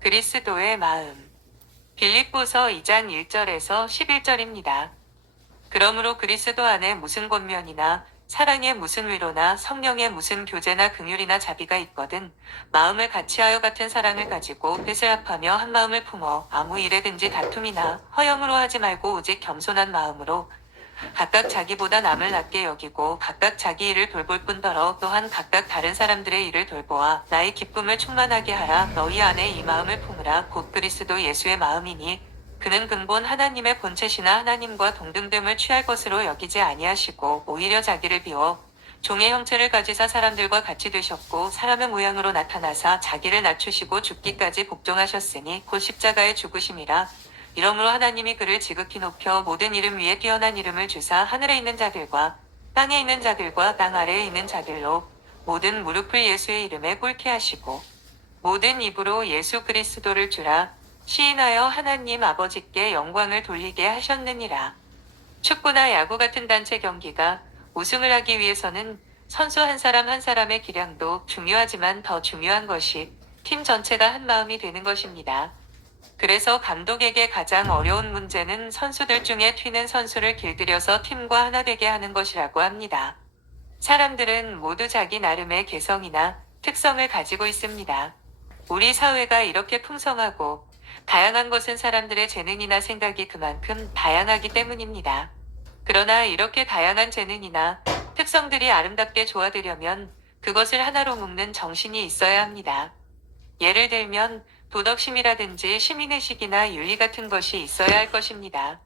그리스도의 마음. 빌립보서 2장 1절에서 11절입니다. 그러므로 그리스도 안에 무슨 권면이나 사랑의 무슨 위로나 성령의 무슨 교제나 긍휼이나 자비가 있거든 마음을 같이하여 같은 사랑을 가지고 뜻을 합하며 한 마음을 품어 아무 일에든지 다툼이나 허영으로 하지 말고 오직 겸손한 마음으로 각각 자기보다 남을 낮게 여기고 각각 자기 일을 돌볼 뿐더러 또한 각각 다른 사람들의 일을 돌보아 나의 기쁨을 충만하게 하라. 너희 안에 이 마음을 품으라. 곧 그리스도 예수의 마음이니 그는 근본 하나님의 본체시나 하나님과 동등됨을 취할 것으로 여기지 아니하시고 오히려 자기를 비워 종의 형체를 가지사 사람들과 같이 되셨고 사람의 모양으로 나타나사 자기를 낮추시고 죽기까지 복종하셨으니 곧 십자가의 죽으심이라. 이러므로 하나님이 그를 지극히 높여 모든 이름 위에 뛰어난 이름을 주사 하늘에 있는 자들과 땅에 있는 자들과 땅 아래에 있는 자들로 모든 무릎을 예수의 이름에 꿇게 하시고 모든 입으로 예수 그리스도를 주라 시인하여 하나님 아버지께 영광을 돌리게 하셨느니라. 축구나 야구 같은 단체 경기가 우승을 하기 위해서는 선수 한 사람 한 사람의 기량도 중요하지만 더 중요한 것이 팀 전체가 한 마음이 되는 것입니다. 그래서 감독에게 가장 어려운 문제는 선수들 중에 튀는 선수를 길들여서 팀과 하나 되게 하는 것이라고 합니다. 사람들은 모두 자기 나름의 개성이나 특성을 가지고 있습니다. 우리 사회가 이렇게 풍성하고 다양한 것은 사람들의 재능이나 생각이 그만큼 다양하기 때문입니다. 그러나 이렇게 다양한 재능이나 특성들이 아름답게 조화되려면 그것을 하나로 묶는 정신이 있어야 합니다. 예를 들면 도덕심이라든지 시민의식이나 윤리 같은 것이 있어야 할 것입니다.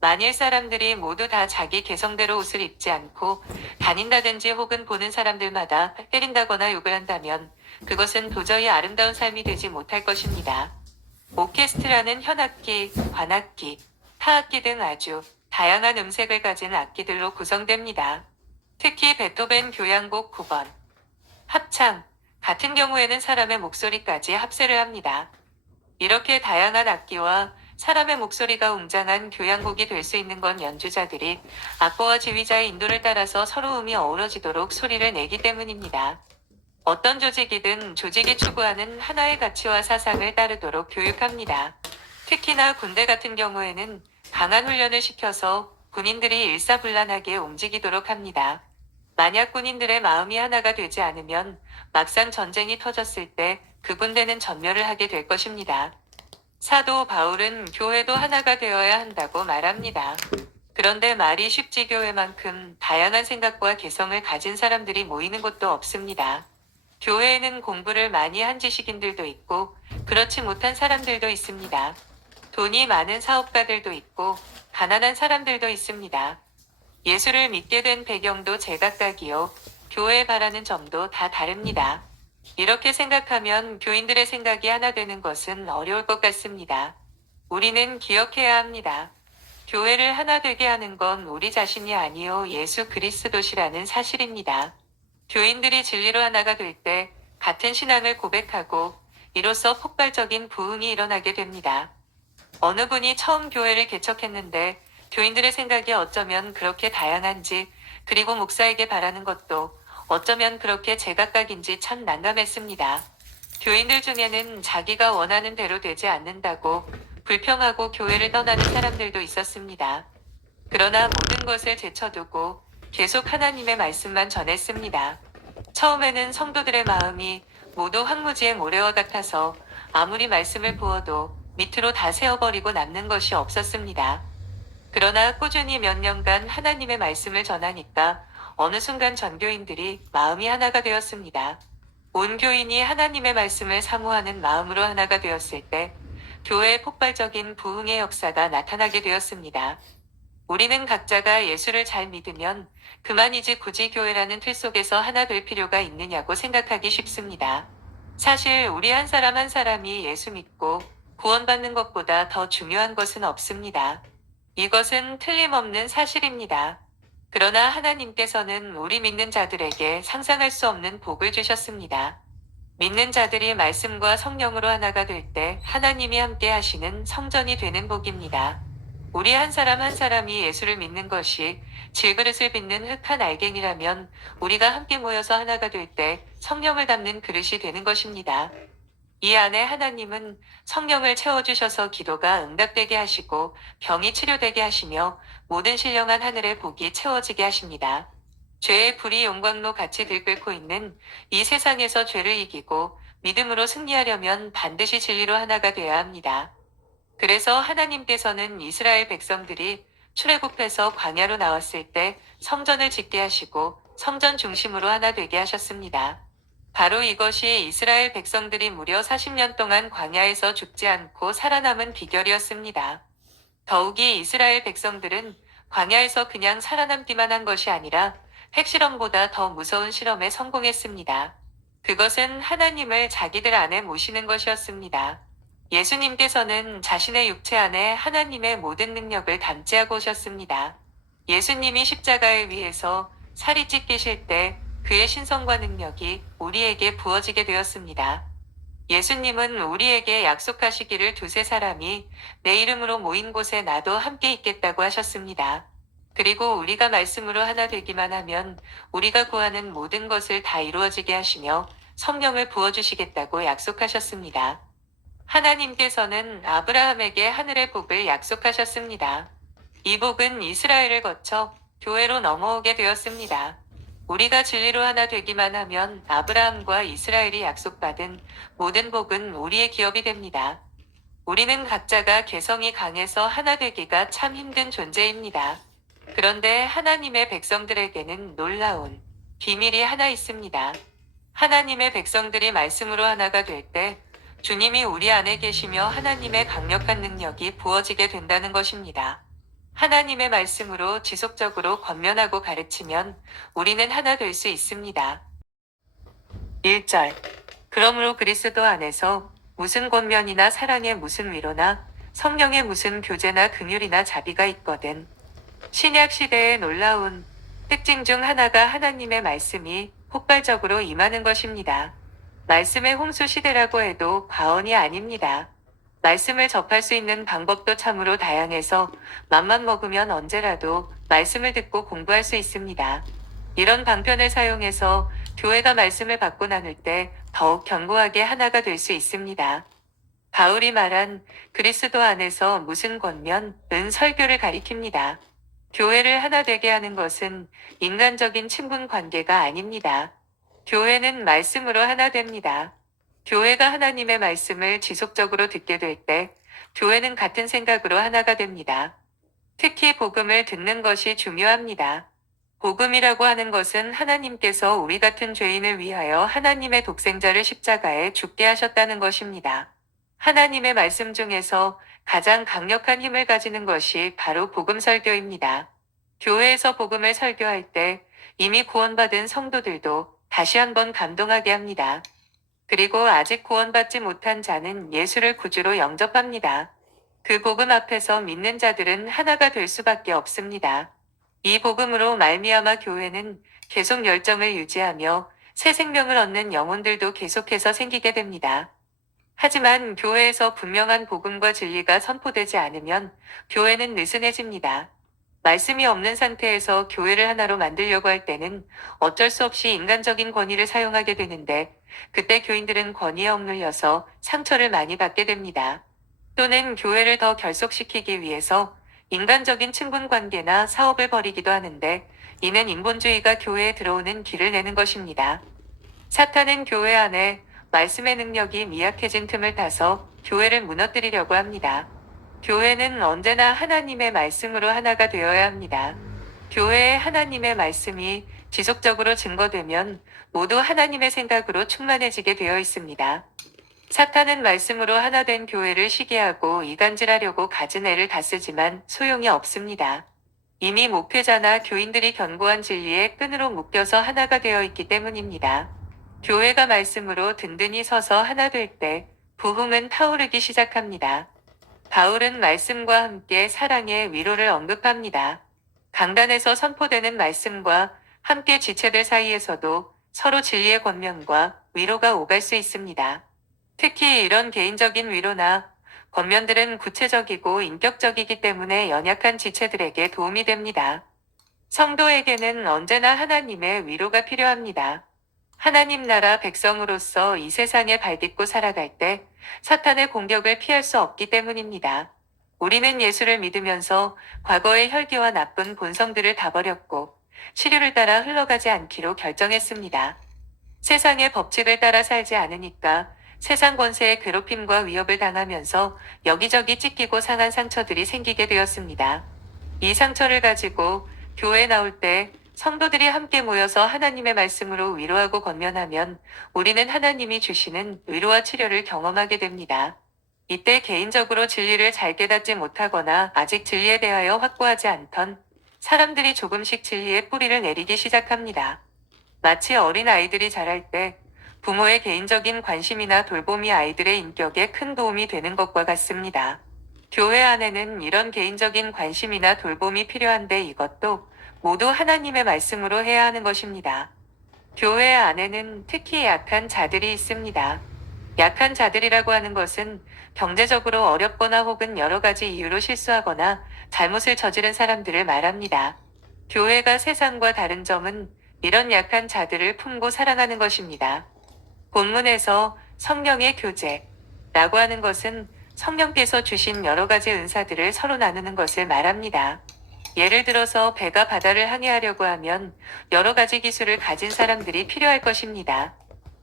만일 사람들이 모두 다 자기 개성대로 옷을 입지 않고 다닌다든지 혹은 보는 사람들마다 때린다거나 욕을 한다면 그것은 도저히 아름다운 삶이 되지 못할 것입니다. 오케스트라는 현악기, 관악기, 타악기 등 아주 다양한 음색을 가진 악기들로 구성됩니다. 특히 베토벤 교향곡 9번, 합창 같은 경우에는 사람의 목소리까지 합세를 합니다. 이렇게 다양한 악기와 사람의 목소리가 웅장한 교향곡이 될 수 있는 건 연주자들이 악보와 지휘자의 인도를 따라서 서로 음이 어우러지도록 소리를 내기 때문입니다. 어떤 조직이든 조직이 추구하는 하나의 가치와 사상을 따르도록 교육합니다. 특히나 군대 같은 경우에는 강한 훈련을 시켜서 군인들이 일사불란하게 움직이도록 합니다. 만약 군인들의 마음이 하나가 되지 않으면 막상 전쟁이 터졌을 때 그 군대는 전멸을 하게 될 것입니다. 사도 바울은 교회도 하나가 되어야 한다고 말합니다. 그런데 말이 쉽지 교회만큼 다양한 생각과 개성을 가진 사람들이 모이는 곳도 없습니다. 교회에는 공부를 많이 한 지식인들도 있고 그렇지 못한 사람들도 있습니다. 돈이 많은 사업가들도 있고 가난한 사람들도 있습니다. 예수를 믿게 된 배경도 제각각이요. 교회에 바라는 점도 다 다릅니다. 이렇게 생각하면 교인들의 생각이 하나 되는 것은 어려울 것 같습니다. 우리는 기억해야 합니다. 교회를 하나 되게 하는 건 우리 자신이 아니요 예수 그리스도시라는 사실입니다. 교인들이 진리로 하나가 될 때 같은 신앙을 고백하고 이로써 폭발적인 부흥이 일어나게 됩니다. 어느 분이 처음 교회를 개척했는데 교인들의 생각이 어쩌면 그렇게 다양한지 그리고 목사에게 바라는 것도 어쩌면 그렇게 제각각인지 참 난감했습니다. 교인들 중에는 자기가 원하는 대로 되지 않는다고 불평하고 교회를 떠나는 사람들도 있었습니다. 그러나 모든 것을 제쳐두고 계속 하나님의 말씀만 전했습니다. 처음에는 성도들의 마음이 모두 황무지의 모래와 같아서 아무리 말씀을 부어도 밑으로 다 세어버리고 남는 것이 없었습니다. 그러나 꾸준히 몇 년간 하나님의 말씀을 전하니까 어느 순간 전교인들이 마음이 하나가 되었습니다. 온 교인이 하나님의 말씀을 사모하는 마음으로 하나가 되었을 때 교회의 폭발적인 부흥의 역사가 나타나게 되었습니다. 우리는 각자가 예수를 잘 믿으면 그만이지 굳이 교회라는 틀 속에서 하나 될 필요가 있느냐고 생각하기 쉽습니다. 사실 우리 한 사람 한 사람이 예수 믿고 구원받는 것보다 더 중요한 것은 없습니다. 이것은 틀림없는 사실입니다. 그러나 하나님께서는 우리 믿는 자들에게 상상할 수 없는 복을 주셨습니다. 믿는 자들이 말씀과 성령으로 하나가 될 때 하나님이 함께 하시는 성전이 되는 복입니다. 우리 한 사람 한 사람이 예수를 믿는 것이 질그릇을 빚는 흙한 알갱이라면 우리가 함께 모여서 하나가 될 때 성령을 담는 그릇이 되는 것입니다. 이 안에 하나님은 성령을 채워주셔서 기도가 응답되게 하시고 병이 치료되게 하시며 모든 신령한 하늘의 복이 채워지게 하십니다. 죄의 불이 용광로 같이 들끓고 있는 이 세상에서 죄를 이기고 믿음으로 승리하려면 반드시 진리로 하나가 되어야 합니다. 그래서 하나님께서는 이스라엘 백성들이 출애굽해서 광야로 나왔을 때 성전을 짓게 하시고 성전 중심으로 하나 되게 하셨습니다. 바로 이것이 이스라엘 백성들이 무려 40년 동안 광야에서 죽지 않고 살아남은 비결이었습니다. 더욱이 이스라엘 백성들은 광야에서 그냥 살아남기만 한 것이 아니라 핵실험보다 더 무서운 실험에 성공했습니다. 그것은 하나님을 자기들 안에 모시는 것이었습니다. 예수님께서는 자신의 육체 안에 하나님의 모든 능력을 담지하고 오셨습니다. 예수님이 십자가에 위해서 살이 찢기실 때 그의 신성과 능력이 우리에게 부어지게 되었습니다. 예수님은 우리에게 약속하시기를 두세 사람이 내 이름으로 모인 곳에 나도 함께 있겠다고 하셨습니다. 그리고 우리가 말씀으로 하나 되기만 하면 우리가 구하는 모든 것을 다 이루어지게 하시며 성령을 부어주시겠다고 약속하셨습니다. 하나님께서는 아브라함에게 하늘의 복을 약속하셨습니다. 이 복은 이스라엘을 거쳐 교회로 넘어오게 되었습니다. 우리가 진리로 하나 되기만 하면 아브라함과 이스라엘이 약속받은 모든 복은 우리의 기업이 됩니다. 우리는 각자가 개성이 강해서 하나 되기가 참 힘든 존재입니다. 그런데 하나님의 백성들에게는 놀라운 비밀이 하나 있습니다. 하나님의 백성들이 말씀으로 하나가 될 때 주님이 우리 안에 계시며 하나님의 강력한 능력이 부어지게 된다는 것입니다. 하나님의 말씀으로 지속적으로 권면하고 가르치면 우리는 하나 될 수 있습니다. 1절. 그러므로 그리스도 안에서 무슨 권면이나 사랑의 무슨 위로나 성령의 무슨 교제나 긍휼이나 자비가 있거든. 신약 시대의 놀라운 특징 중 하나가 하나님의 말씀이 폭발적으로 임하는 것입니다. 말씀의 홍수 시대라고 해도 과언이 아닙니다. 말씀을 접할 수 있는 방법도 참으로 다양해서 맘만 먹으면 언제라도 말씀을 듣고 공부할 수 있습니다. 이런 방편을 사용해서 교회가 말씀을 받고 나눌 때 더욱 견고하게 하나가 될 수 있습니다. 바울이 말한 그리스도 안에서 무슨 권면은 설교를 가리킵니다. 교회를 하나 되게 하는 것은 인간적인 친분 관계가 아닙니다. 교회는 말씀으로 하나 됩니다. 교회가 하나님의 말씀을 지속적으로 듣게 될 때 교회는 같은 생각으로 하나가 됩니다. 특히 복음을 듣는 것이 중요합니다. 복음이라고 하는 것은 하나님께서 우리 같은 죄인을 위하여 하나님의 독생자를 십자가에 죽게 하셨다는 것입니다. 하나님의 말씀 중에서 가장 강력한 힘을 가지는 것이 바로 복음 설교입니다. 교회에서 복음을 설교할 때 이미 구원받은 성도들도 다시 한번 감동하게 합니다. 그리고 아직 구원받지 못한 자는 예수를 구주로 영접합니다. 그 복음 앞에서 믿는 자들은 하나가 될 수밖에 없습니다. 이 복음으로 말미암아 교회는 계속 열정을 유지하며 새 생명을 얻는 영혼들도 계속해서 생기게 됩니다. 하지만 교회에서 분명한 복음과 진리가 선포되지 않으면 교회는 느슨해집니다. 말씀이 없는 상태에서 교회를 하나로 만들려고 할 때는 어쩔 수 없이 인간적인 권위를 사용하게 되는데 그때 교인들은 권위에 억눌려서 상처를 많이 받게 됩니다. 또는 교회를 더 결속시키기 위해서 인간적인 친분 관계나 사업을 벌이기도 하는데 이는 인본주의가 교회에 들어오는 길을 내는 것입니다. 사탄은 교회 안에 말씀의 능력이 미약해진 틈을 타서 교회를 무너뜨리려고 합니다. 교회는 언제나 하나님의 말씀으로 하나가 되어야 합니다. 교회에 하나님의 말씀이 지속적으로 증거되면 모두 하나님의 생각으로 충만해지게 되어 있습니다. 사탄은 말씀으로 하나 된 교회를 시기하고 이간질하려고 갖은 애를 다 쓰지만 소용이 없습니다. 이미 목회자나 교인들이 견고한 진리의 끈으로 묶여서 하나가 되어 있기 때문입니다. 교회가 말씀으로 든든히 서서 하나 될 때 부흥은 타오르기 시작합니다. 바울은 말씀과 함께 사랑의 위로를 언급합니다. 강단에서 선포되는 말씀과 함께 지체들 사이에서도 서로 진리의 권면과 위로가 오갈 수 있습니다. 특히 이런 개인적인 위로나 권면들은 구체적이고 인격적이기 때문에 연약한 지체들에게 도움이 됩니다. 성도에게는 언제나 하나님의 위로가 필요합니다. 하나님 나라 백성으로서 이 세상에 발딛고 살아갈 때 사탄의 공격을 피할 수 없기 때문입니다. 우리는 예수를 믿으면서 과거의 혈기와 나쁜 본성들을 다 버렸고 시류를 따라 흘러가지 않기로 결정했습니다. 세상의 법칙을 따라 살지 않으니까 세상 권세의 괴롭힘과 위협을 당하면서 여기저기 찢기고 상한 상처들이 생기게 되었습니다. 이 상처를 가지고 교회에 나올 때 성도들이 함께 모여서 하나님의 말씀으로 위로하고 권면하면 우리는 하나님이 주시는 위로와 치료를 경험하게 됩니다. 이때 개인적으로 진리를 잘 깨닫지 못하거나 아직 진리에 대하여 확고하지 않던 사람들이 조금씩 진리의 뿌리를 내리기 시작합니다. 마치 어린 아이들이 자랄 때 부모의 개인적인 관심이나 돌봄이 아이들의 인격에 큰 도움이 되는 것과 같습니다. 교회 안에는 이런 개인적인 관심이나 돌봄이 필요한데 이것도 모두 하나님의 말씀으로 해야 하는 것입니다. 교회 안에는 특히 약한 자들이 있습니다. 약한 자들이라고 하는 것은 경제적으로 어렵거나 혹은 여러 가지 이유로 실수하거나 잘못을 저지른 사람들을 말합니다. 교회가 세상과 다른 점은 이런 약한 자들을 품고 사랑하는 것입니다. 본문에서 성령의 교제라고 하는 것은 성령께서 주신 여러 가지 은사들을 서로 나누는 것을 말합니다. 예를 들어서 배가 바다를 항해하려고 하면 여러 가지 기술을 가진 사람들이 필요할 것입니다.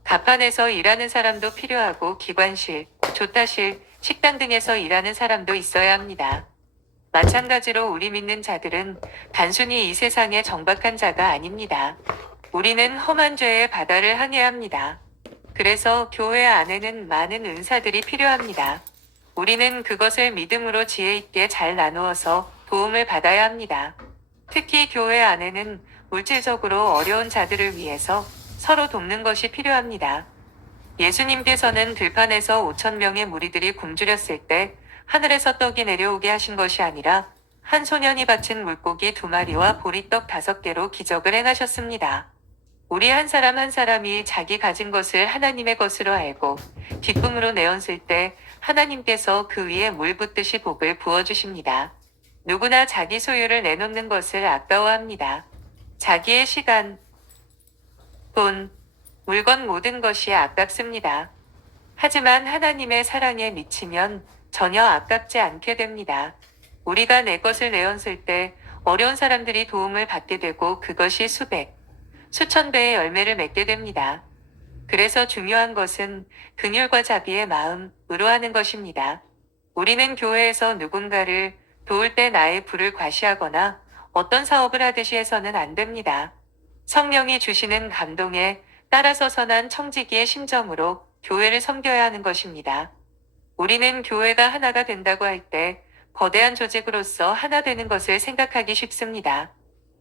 갑판에서 일하는 사람도 필요하고 기관실, 조타실, 식당 등에서 일하는 사람도 있어야 합니다. 마찬가지로 우리 믿는 자들은 단순히 이 세상의 정박한 자가 아닙니다. 우리는 험한 죄의 바다를 항해야 합니다. 그래서 교회 안에는 많은 은사들이 필요합니다. 우리는 그것을 믿음으로 지혜 있게 잘 나누어서 도움을 받아야 합니다. 특히 교회 안에는 물질적으로 어려운 자들을 위해서 서로 돕는 것이 필요합니다. 예수님께서는 들판에서 5,000명의 무리들이 굶주렸을 때 하늘에서 떡이 내려오게 하신 것이 아니라 한 소년이 바친 물고기 2마리와 보리떡 5개로 기적을 행하셨습니다. 우리 한 사람 한 사람이 자기 가진 것을 하나님의 것으로 알고 기쁨으로 내얹을 때 하나님께서 그 위에 물 붓듯이 복을 부어주십니다. 누구나 자기 소유를 내놓는 것을 아까워합니다. 자기의 시간, 돈, 물건 모든 것이 아깝습니다. 하지만 하나님의 사랑에 미치면 전혀 아깝지 않게 됩니다. 우리가 내 것을 내얹을 때 어려운 사람들이 도움을 받게 되고 그것이 수백, 수천 배의 열매를 맺게 됩니다. 그래서 중요한 것은 긍휼과 자비의 마음으로 하는 것입니다. 우리는 교회에서 누군가를 도울 때 나의 부를 과시하거나 어떤 사업을 하듯이 해서는 안 됩니다. 성령이 주시는 감동에 따라서 선한 청지기의 심정으로 교회를 섬겨야 하는 것입니다. 우리는 교회가 하나가 된다고 할 때 거대한 조직으로서 하나 되는 것을 생각하기 쉽습니다.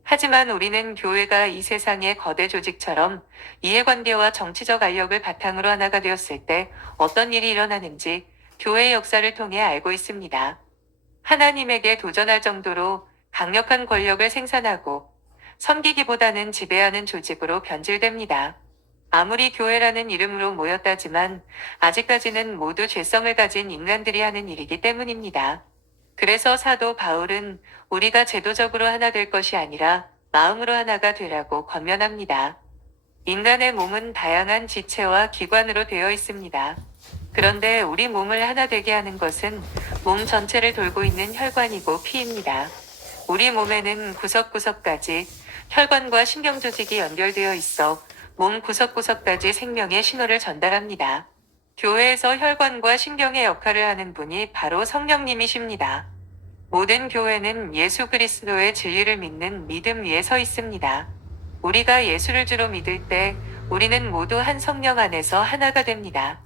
하지만 우리는 교회가 이 세상의 거대 조직처럼 이해관계와 정치적 알력을 바탕으로 하나가 되었을 때 어떤 일이 일어나는지 교회의 역사를 통해 알고 있습니다. 하나님에게 도전할 정도로 강력한 권력을 생산하고 섬기기보다는 지배하는 조직으로 변질됩니다. 아무리 교회라는 이름으로 모였다지만 아직까지는 모두 죄성을 가진 인간들이 하는 일이기 때문입니다. 그래서 사도 바울은 우리가 제도적으로 하나 될 것이 아니라 마음으로 하나가 되라고 권면합니다. 인간의 몸은 다양한 지체와 기관으로 되어 있습니다. 그런데 우리 몸을 하나 되게 하는 것은 몸 전체를 돌고 있는 혈관이고 피입니다. 우리 몸에는 구석구석까지 혈관과 신경조직이 연결되어 있어 몸 구석구석까지 생명의 신호를 전달합니다. 교회에서 혈관과 신경의 역할을 하는 분이 바로 성령님이십니다. 모든 교회는 예수 그리스도의 진리를 믿는 믿음 위에 서 있습니다. 우리가 예수를 주로 믿을 때 우리는 모두 한 성령 안에서 하나가 됩니다.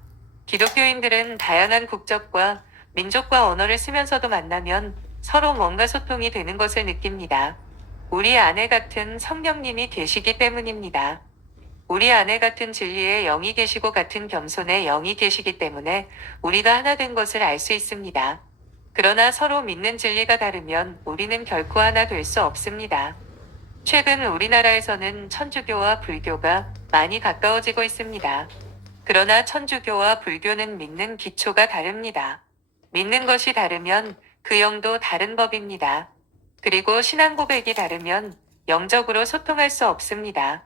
기독교인들은 다양한 국적과 민족과 언어를 쓰면서도 만나면 서로 뭔가 소통이 되는 것을 느낍니다. 우리 안에 같은 성령님이 계시기 때문입니다. 우리 안에 같은 진리의 영이 계시고 같은 겸손의 영이 계시기 때문에 우리가 하나 된 것을 알 수 있습니다. 그러나 서로 믿는 진리가 다르면 우리는 결코 하나 될 수 없습니다. 최근 우리나라에서는 천주교와 불교가 많이 가까워지고 있습니다. 그러나 천주교와 불교는 믿는 기초가 다릅니다. 믿는 것이 다르면 그 영도 다른 법입니다. 그리고 신앙 고백이 다르면 영적으로 소통할 수 없습니다.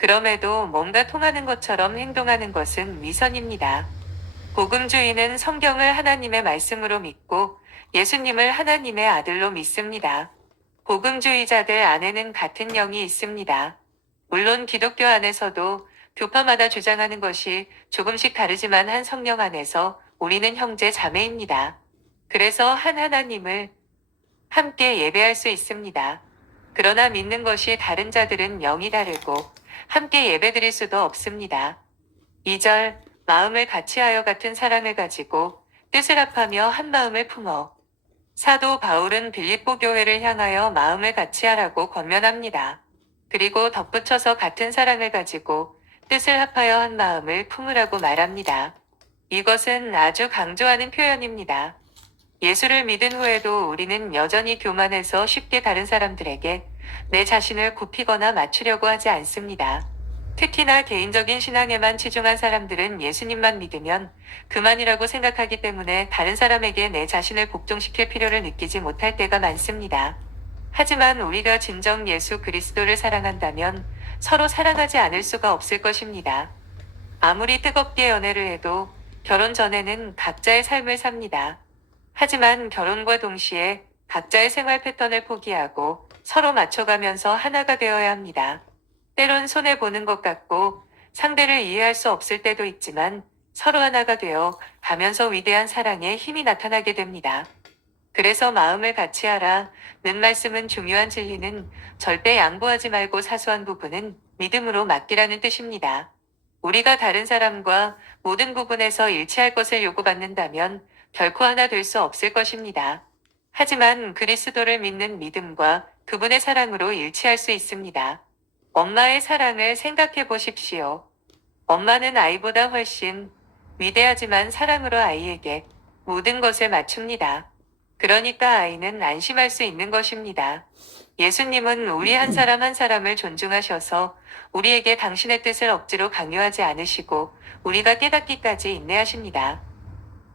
그럼에도 뭔가 통하는 것처럼 행동하는 것은 위선입니다. 복음주의는 성경을 하나님의 말씀으로 믿고 예수님을 하나님의 아들로 믿습니다. 복음주의자들 안에는 같은 영이 있습니다. 물론 기독교 안에서도 교파마다 주장하는 것이 조금씩 다르지만 한 성령 안에서 우리는 형제 자매입니다. 그래서 한 하나님을 함께 예배할 수 있습니다. 그러나 믿는 것이 다른 자들은 명이 다르고 함께 예배드릴 수도 없습니다. 2절 마음을 같이하여 같은 사랑을 가지고 뜻을 합하며 한 마음을 품어. 사도 바울은 빌립보 교회를 향하여 마음을 같이하라고 권면합니다. 그리고 덧붙여서 같은 사랑을 가지고 뜻을 합하여 한 마음을 품으라고 말합니다. 이것은 아주 강조하는 표현입니다. 예수를 믿은 후에도 우리는 여전히 교만해서 쉽게 다른 사람들에게 내 자신을 굽히거나 맞추려고 하지 않습니다. 특히나 개인적인 신앙에만 치중한 사람들은 예수님만 믿으면 그만이라고 생각하기 때문에 다른 사람에게 내 자신을 복종시킬 필요를 느끼지 못할 때가 많습니다. 하지만 우리가 진정 예수 그리스도를 사랑한다면 서로 사랑하지 않을 수가 없을 것입니다. 아무리 뜨겁게 연애를 해도 결혼 전에는 각자의 삶을 삽니다. 하지만 결혼과 동시에 각자의 생활 패턴을 포기하고 서로 맞춰가면서 하나가 되어야 합니다. 때론 손해보는 것 같고 상대를 이해할 수 없을 때도 있지만 서로 하나가 되어 가면서 위대한 사랑의 힘이 나타나게 됩니다. 그래서 마음을 같이 하라는 말씀은 중요한 진리는 절대 양보하지 말고 사소한 부분은 믿음으로 맡기라는 뜻입니다. 우리가 다른 사람과 모든 부분에서 일치할 것을 요구받는다면 결코 하나 될 수 없을 것입니다. 하지만 그리스도를 믿는 믿음과 그분의 사랑으로 일치할 수 있습니다. 엄마의 사랑을 생각해 보십시오. 엄마는 아이보다 훨씬 위대하지만 사랑으로 아이에게 모든 것을 맞춥니다. 그러니까 아이는 안심할 수 있는 것입니다. 예수님은 우리 한 사람 한 사람을 존중하셔서 우리에게 당신의 뜻을 억지로 강요하지 않으시고 우리가 깨닫기까지 인내하십니다.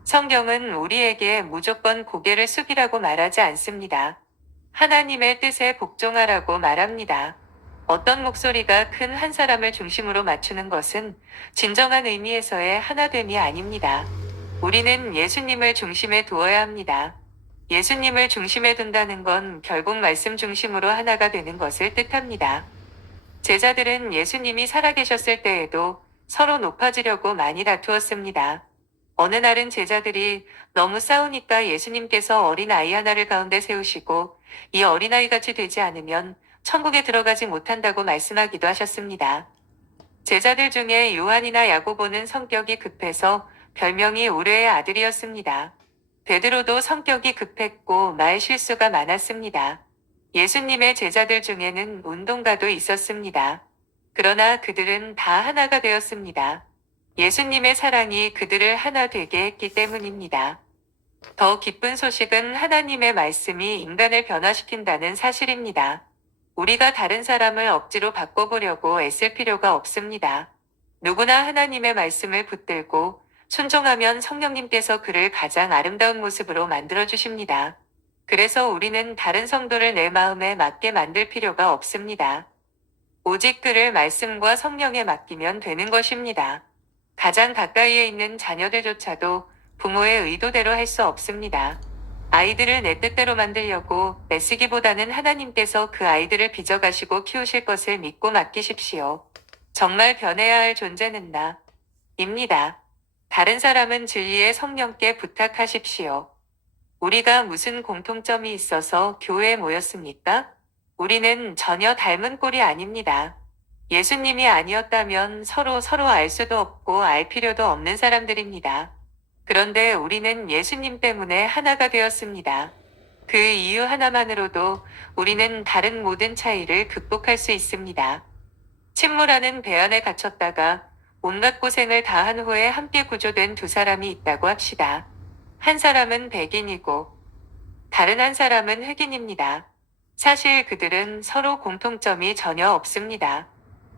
성경은 우리에게 무조건 고개를 숙이라고 말하지 않습니다. 하나님의 뜻에 복종하라고 말합니다. 어떤 목소리가 큰 한 사람을 중심으로 맞추는 것은 진정한 의미에서의 하나됨이 아닙니다. 우리는 예수님을 중심에 두어야 합니다. 예수님을 중심에 둔다는 건 결국 말씀 중심으로 하나가 되는 것을 뜻합니다. 제자들은 예수님이 살아계셨을 때에도 서로 높아지려고 많이 다투었습니다. 어느 날은 제자들이 너무 싸우니까 예수님께서 어린아이 하나를 가운데 세우시고 이 어린아이 같이 되지 않으면 천국에 들어가지 못한다고 말씀하기도 하셨습니다. 제자들 중에 요한이나 야고보는 성격이 급해서 별명이 우레의 아들이었습니다. 베드로도 성격이 급했고 말 실수가 많았습니다. 예수님의 제자들 중에는 운동가도 있었습니다. 그러나 그들은 다 하나가 되었습니다. 예수님의 사랑이 그들을 하나 되게 했기 때문입니다. 더 기쁜 소식은 하나님의 말씀이 인간을 변화시킨다는 사실입니다. 우리가 다른 사람을 억지로 바꿔보려고 애쓸 필요가 없습니다. 누구나 하나님의 말씀을 붙들고 순종하면 성령님께서 그를 가장 아름다운 모습으로 만들어주십니다. 그래서 우리는 다른 성도를 내 마음에 맞게 만들 필요가 없습니다. 오직 그를 말씀과 성령에 맡기면 되는 것입니다. 가장 가까이에 있는 자녀들조차도 부모의 의도대로 할 수 없습니다. 아이들을 내 뜻대로 만들려고 애쓰기보다는 하나님께서 그 아이들을 빚어가시고 키우실 것을 믿고 맡기십시오. 정말 변해야 할 존재는 나입니다. 다른 사람은 진리의 성령께 부탁하십시오. 우리가 무슨 공통점이 있어서 교회에 모였습니까? 우리는 전혀 닮은 꼴이 아닙니다. 예수님이 아니었다면 서로 알 수도 없고 알 필요도 없는 사람들입니다. 그런데 우리는 예수님 때문에 하나가 되었습니다. 그 이유 하나만으로도 우리는 다른 모든 차이를 극복할 수 있습니다. 침몰하는 배 안에 갇혔다가 온갖 고생을 다한 후에 함께 구조된 두 사람이 있다고 합시다. 한 사람은 백인이고 다른 한 사람은 흑인입니다. 사실 그들은 서로 공통점이 전혀 없습니다.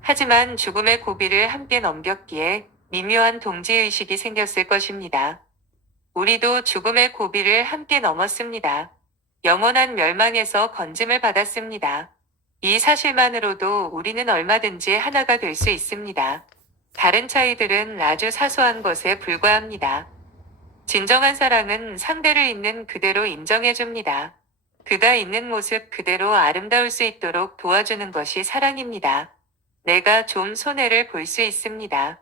하지만 죽음의 고비를 함께 넘겼기에 미묘한 동지의식이 생겼을 것입니다. 우리도 죽음의 고비를 함께 넘었습니다. 영원한 멸망에서 건짐을 받았습니다. 이 사실만으로도 우리는 얼마든지 하나가 될 수 있습니다. 다른 차이들은 아주 사소한 것에 불과합니다. 진정한 사랑은 상대를 있는 그대로 인정해줍니다. 그가 있는 모습 그대로 아름다울 수 있도록 도와주는 것이 사랑입니다. 내가 좀 손해를 볼 수 있습니다.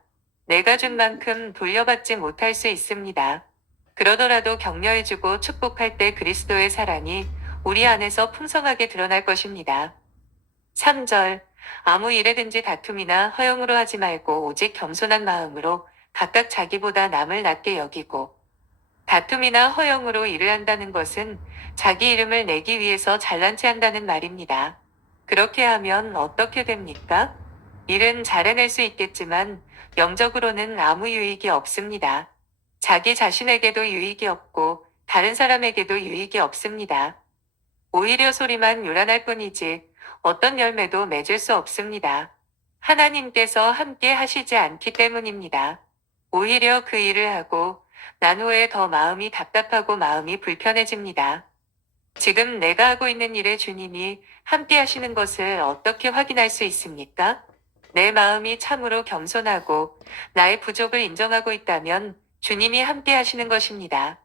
내가 준 만큼 돌려받지 못할 수 있습니다. 그러더라도 격려해주고 축복할 때 그리스도의 사랑이 우리 안에서 풍성하게 드러날 것입니다. 3절. 아무 일에든지 다툼이나 허영으로 하지 말고 오직 겸손한 마음으로 각각 자기보다 남을 낮게 여기고, 다툼이나 허영으로 일을 한다는 것은 자기 이름을 내기 위해서 잘난 체 한다는 말입니다. 그렇게 하면 어떻게 됩니까? 일은 잘해낼 수 있겠지만 영적으로는 아무 유익이 없습니다. 자기 자신에게도 유익이 없고 다른 사람에게도 유익이 없습니다. 오히려 소리만 요란할 뿐이지 어떤 열매도 맺을 수 없습니다. 하나님께서 함께 하시지 않기 때문입니다. 오히려 그 일을 하고 난 후에 더 마음이 답답하고 마음이 불편해집니다. 지금 내가 하고 있는 일에 주님이 함께 하시는 것을 어떻게 확인할 수 있습니까? 내 마음이 참으로 겸손하고 나의 부족을 인정하고 있다면 주님이 함께 하시는 것입니다.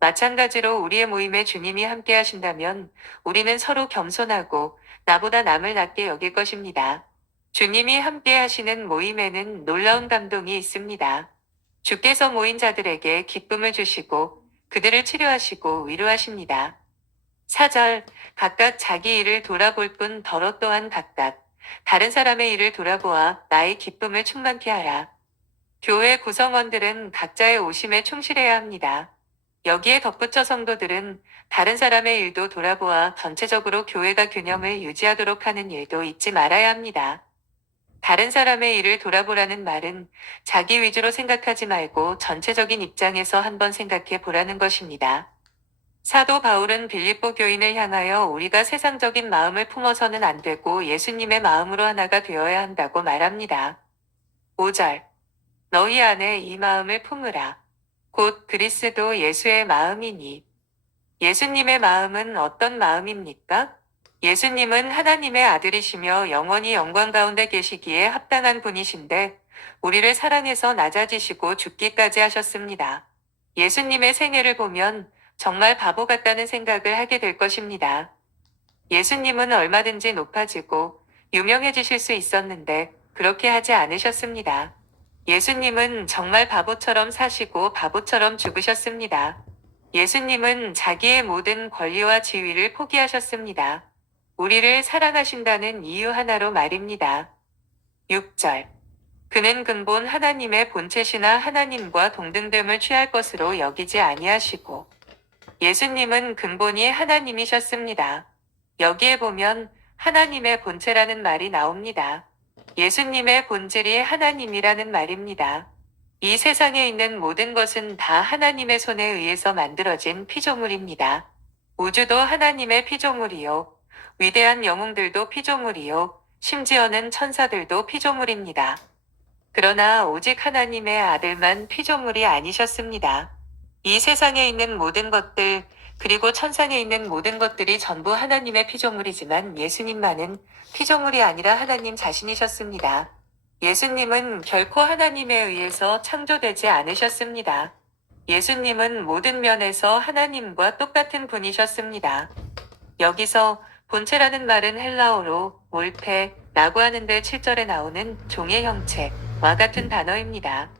마찬가지로 우리의 모임에 주님이 함께 하신다면 우리는 서로 겸손하고 나보다 남을 낮게 여길 것입니다. 주님이 함께 하시는 모임에는 놀라운 감동이 있습니다. 주께서 모인 자들에게 기쁨을 주시고 그들을 치료하시고 위로하십니다. 4절. 각각 자기 일을 돌아볼 뿐더러 또한 각각 다른 사람의 일을 돌아보아 나의 기쁨을 충만케 하라. 교회 구성원들은 각자의 오심에 충실해야 합니다. 여기에 덧붙여 성도들은 다른 사람의 일도 돌아보아 전체적으로 교회가 균형을 유지하도록 하는 일도 잊지 말아야 합니다. 다른 사람의 일을 돌아보라는 말은 자기 위주로 생각하지 말고 전체적인 입장에서 한번 생각해 보라는 것입니다. 사도 바울은 빌립보 교인을 향하여 우리가 세상적인 마음을 품어서는 안 되고 예수님의 마음으로 하나가 되어야 한다고 말합니다. 5절. 너희 안에 이 마음을 품으라. 곧 그리스도 예수의 마음이니. 예수님의 마음은 어떤 마음입니까? 예수님은 하나님의 아들이시며 영원히 영광 가운데 계시기에 합당한 분이신데 우리를 사랑해서 낮아지시고 죽기까지 하셨습니다. 예수님의 생애를 보면 정말 바보 같다는 생각을 하게 될 것입니다. 예수님은 얼마든지 높아지고 유명해지실 수 있었는데 그렇게 하지 않으셨습니다. 예수님은 정말 바보처럼 사시고 바보처럼 죽으셨습니다. 예수님은 자기의 모든 권리와 지위를 포기하셨습니다. 우리를 사랑하신다는 이유 하나로 말입니다. 6절. 그는 근본 하나님의 본체시나 하나님과 동등됨을 취할 것으로 여기지 아니하시고. 예수님은 근본이 하나님이셨습니다. 여기에 보면 하나님의 본체라는 말이 나옵니다. 예수님의 본질이 하나님이라는 말입니다. 이 세상에 있는 모든 것은 다 하나님의 손에 의해서 만들어진 피조물입니다. 우주도 하나님의 피조물이요. 위대한 영웅들도 피조물이요. 심지어는 천사들도 피조물입니다. 그러나 오직 하나님의 아들만 피조물이 아니셨습니다. 이 세상에 있는 모든 것들, 그리고 천상에 있는 모든 것들이 전부 하나님의 피조물이지만 예수님만은 피조물이 아니라 하나님 자신이셨습니다. 예수님은 결코 하나님에 의해서 창조되지 않으셨습니다. 예수님은 모든 면에서 하나님과 똑같은 분이셨습니다. 여기서 본체라는 말은 헬라어로 몰페라고 하는데 7절에 나오는 종의 형체와 같은 단어입니다.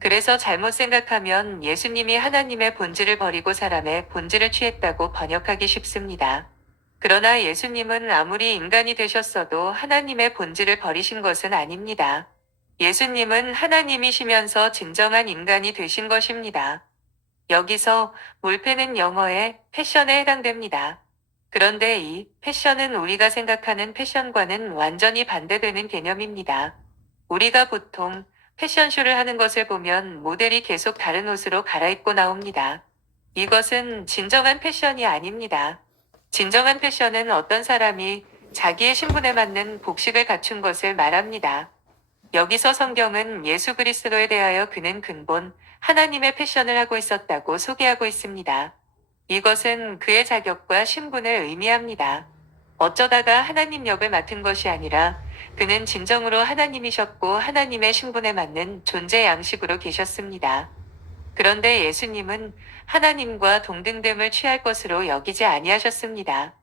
그래서 잘못 생각하면 예수님이 하나님의 본질을 버리고 사람의 본질을 취했다고 번역하기 쉽습니다. 그러나 예수님은 아무리 인간이 되셨어도 하나님의 본질을 버리신 것은 아닙니다. 예수님은 하나님이시면서 진정한 인간이 되신 것입니다. 여기서 몰페는 영어의 패션에 해당됩니다. 그런데 이 패션은 우리가 생각하는 패션과는 완전히 반대되는 개념입니다. 우리가 보통 패션쇼를 하는 것을 보면 모델이 계속 다른 옷으로 갈아입고 나옵니다. 이것은 진정한 패션이 아닙니다. 진정한 패션은 어떤 사람이 자기의 신분에 맞는 복식을 갖춘 것을 말합니다. 여기서 성경은 예수 그리스도에 대하여 그는 근본 하나님의 패션을 하고 있었다고 소개하고 있습니다. 이것은 그의 자격과 신분을 의미합니다. 어쩌다가 하나님 역을 맡은 것이 아니라 그는 진정으로 하나님이셨고 하나님의 신분에 맞는 존재 양식으로 계셨습니다. 그런데 예수님은 하나님과 동등됨을 취할 것으로 여기지 아니하셨습니다.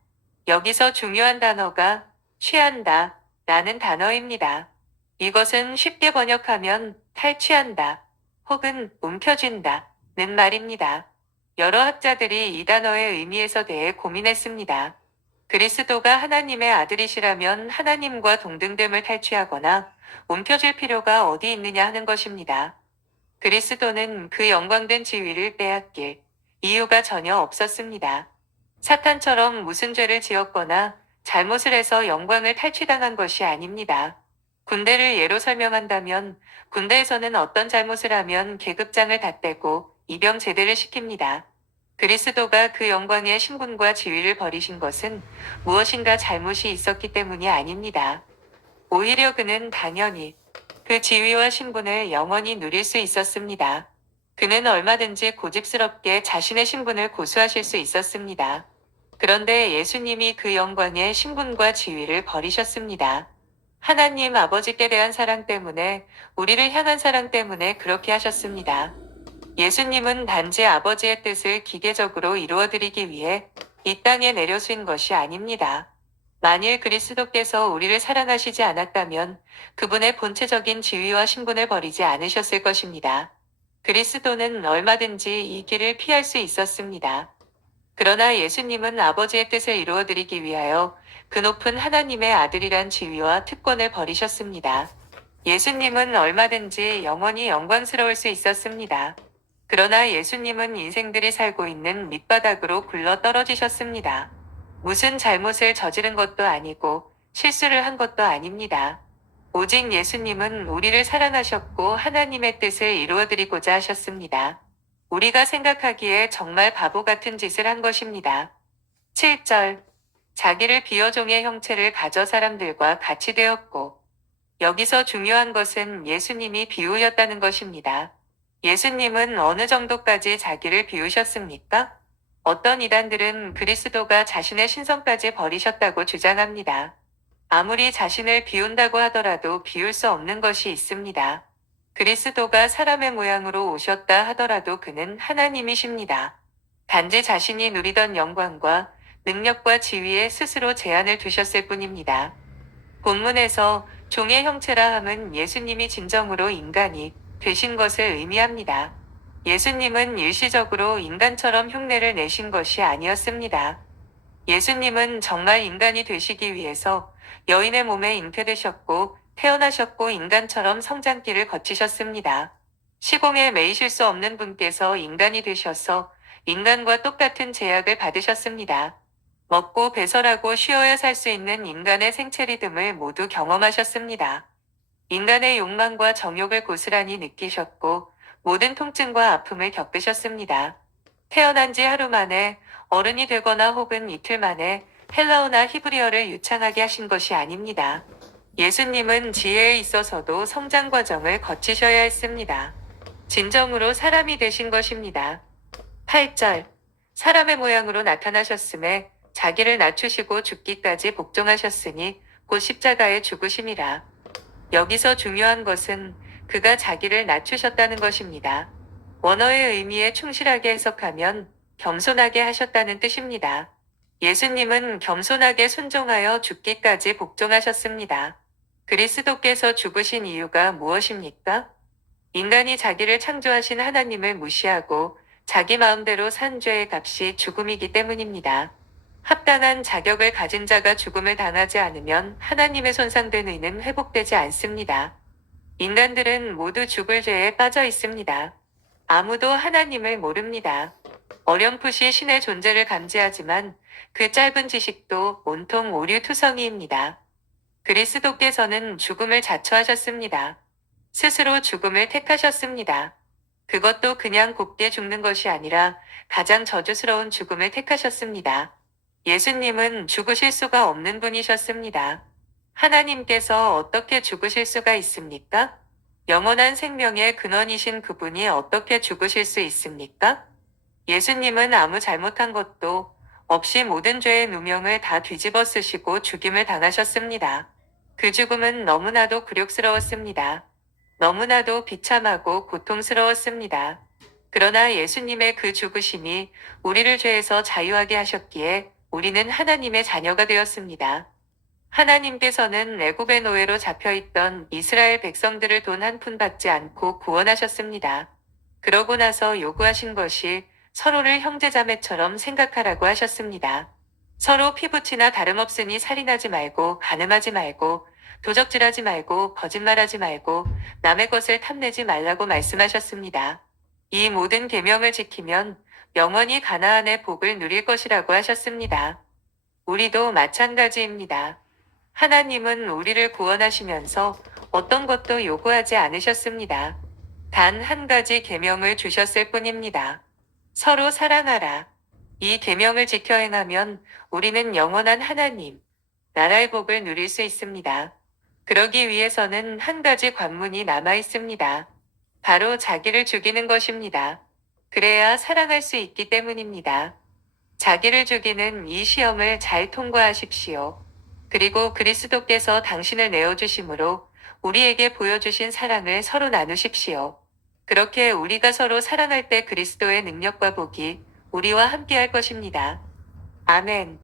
여기서 중요한 단어가 취한다 라는 단어입니다. 이것은 쉽게 번역하면 탈취한다 혹은 움켜쥔다 는 말입니다. 여러 학자들이 이 단어의 의미에서 대해 고민했습니다. 그리스도가 하나님의 아들이시라면 하나님과 동등됨을 탈취하거나 움켜쥘 필요가 어디 있느냐 하는 것입니다. 그리스도는 그 영광된 지위를 빼앗길 이유가 전혀 없었습니다. 사탄처럼 무슨 죄를 지었거나 잘못을 해서 영광을 탈취당한 것이 아닙니다. 군대를 예로 설명한다면 군대에서는 어떤 잘못을 하면 계급장을 다 떼고 이병 제대를 시킵니다. 그리스도가 그 영광의 신분과 지위를 버리신 것은 무엇인가 잘못이 있었기 때문이 아닙니다. 오히려 그는 당연히 그 지위와 신분을 영원히 누릴 수 있었습니다. 그는 얼마든지 고집스럽게 자신의 신분을 고수하실 수 있었습니다. 그런데 예수님이 그 영광의 신분과 지위를 버리셨습니다. 하나님 아버지께 대한 사랑 때문에, 우리를 향한 사랑 때문에 그렇게 하셨습니다. 예수님은 단지 아버지의 뜻을 기계적으로 이루어드리기 위해 이 땅에 내려오신 것이 아닙니다. 만일 그리스도께서 우리를 사랑하시지 않았다면 그분의 본체적인 지위와 신분을 버리지 않으셨을 것입니다. 그리스도는 얼마든지 이 길을 피할 수 있었습니다. 그러나 예수님은 아버지의 뜻을 이루어드리기 위하여 그 높은 하나님의 아들이란 지위와 특권을 버리셨습니다. 예수님은 얼마든지 영원히 영광스러울 수 있었습니다. 그러나 예수님은 인생들이 살고 있는 밑바닥으로 굴러 떨어지셨습니다. 무슨 잘못을 저지른 것도 아니고 실수를 한 것도 아닙니다. 오직 예수님은 우리를 사랑하셨고 하나님의 뜻을 이루어드리고자 하셨습니다. 우리가 생각하기에 정말 바보 같은 짓을 한 것입니다. 7절. 자기를 비워 종의 형체를 가져 사람들과 같이 되었고, 여기서 중요한 것은 예수님이 비우셨다는 것입니다. 예수님은 어느 정도까지 자기를 비우셨습니까? 어떤 이단들은 그리스도가 자신의 신성까지 버리셨다고 주장합니다. 아무리 자신을 비운다고 하더라도 비울 수 없는 것이 있습니다. 그리스도가 사람의 모양으로 오셨다 하더라도 그는 하나님이십니다. 단지 자신이 누리던 영광과 능력과 지위에 스스로 제한을 두셨을 뿐입니다. 본문에서 종의 형체라 함은 예수님이 진정으로 인간이 되신 것을 의미합니다. 예수님은 일시적으로 인간처럼 흉내를 내신 것이 아니었습니다. 예수님은 정말 인간이 되시기 위해서 여인의 몸에 잉태되셨고 태어나셨고 인간처럼 성장기를 거치셨습니다. 시공에 매이실 수 없는 분께서 인간이 되셔서 인간과 똑같은 제약을 받으셨습니다. 먹고 배설하고 쉬어야 살 수 있는 인간의 생체 리듬을 모두 경험하셨습니다. 인간의 욕망과 정욕을 고스란히 느끼셨고 모든 통증과 아픔을 겪으셨습니다. 태어난 지 하루 만에 어른이 되거나 혹은 이틀 만에 헬라어나 히브리어를 유창하게 하신 것이 아닙니다. 예수님은 지혜에 있어서도 성장 과정을 거치셔야 했습니다. 진정으로 사람이 되신 것입니다. 8절. 사람의 모양으로 나타나셨음에 자기를 낮추시고 죽기까지 복종하셨으니 곧 십자가에 죽으심이라. 여기서 중요한 것은 그가 자기를 낮추셨다는 것입니다. 원어의 의미에 충실하게 해석하면 겸손하게 하셨다는 뜻입니다. 예수님은 겸손하게 순종하여 죽기까지 복종하셨습니다. 그리스도께서 죽으신 이유가 무엇입니까? 인간이 자기를 창조하신 하나님을 무시하고 자기 마음대로 산 죄의 값이 죽음이기 때문입니다. 합당한 자격을 가진 자가 죽음을 당하지 않으면 하나님의 손상된 의는 회복되지 않습니다. 인간들은 모두 죽을 죄에 빠져 있습니다. 아무도 하나님을 모릅니다. 어렴풋이 신의 존재를 감지하지만 그 짧은 지식도 온통 오류투성이입니다. 그리스도께서는 죽음을 자처하셨습니다. 스스로 죽음을 택하셨습니다. 그것도 그냥 곱게 죽는 것이 아니라 가장 저주스러운 죽음을 택하셨습니다. 예수님은 죽으실 수가 없는 분이셨습니다. 하나님께서 어떻게 죽으실 수가 있습니까? 영원한 생명의 근원이신 그분이 어떻게 죽으실 수 있습니까? 예수님은 아무 잘못한 것도 없이 모든 죄의 누명을 다 뒤집어 쓰시고 죽임을 당하셨습니다. 그 죽음은 너무나도 굴욕스러웠습니다. 너무나도 비참하고 고통스러웠습니다. 그러나 예수님의 그 죽으심이 우리를 죄에서 자유하게 하셨기에 우리는 하나님의 자녀가 되었습니다. 하나님께서는 애굽의 노예로 잡혀있던 이스라엘 백성들을 돈 한 푼 받지 않고 구원하셨습니다. 그러고 나서 요구하신 것이 서로를 형제자매처럼 생각하라고 하셨습니다. 서로 피부치나 다름없으니 살인하지 말고 간음하지 말고 도적질하지 말고 거짓말하지 말고 남의 것을 탐내지 말라고 말씀하셨습니다. 이 모든 계명을 지키면 영원히 가나안의 복을 누릴 것이라고 하셨습니다. 우리도 마찬가지입니다. 하나님은 우리를 구원하시면서 어떤 것도 요구하지 않으셨습니다. 단 한 가지 계명을 주셨을 뿐입니다. 서로 사랑하라. 이 계명을 지켜 행하면 우리는 영원한 하나님, 나라의 복을 누릴 수 있습니다. 그러기 위해서는 한 가지 관문이 남아 있습니다. 바로 자기를 죽이는 것입니다. 그래야 사랑할 수 있기 때문입니다. 자기를 죽이는 이 시험을 잘 통과하십시오. 그리고 그리스도께서 당신을 내어주심으로 우리에게 보여주신 사랑을 서로 나누십시오. 그렇게 우리가 서로 사랑할 때 그리스도의 능력과 복이 우리와 함께할 것입니다. 아멘.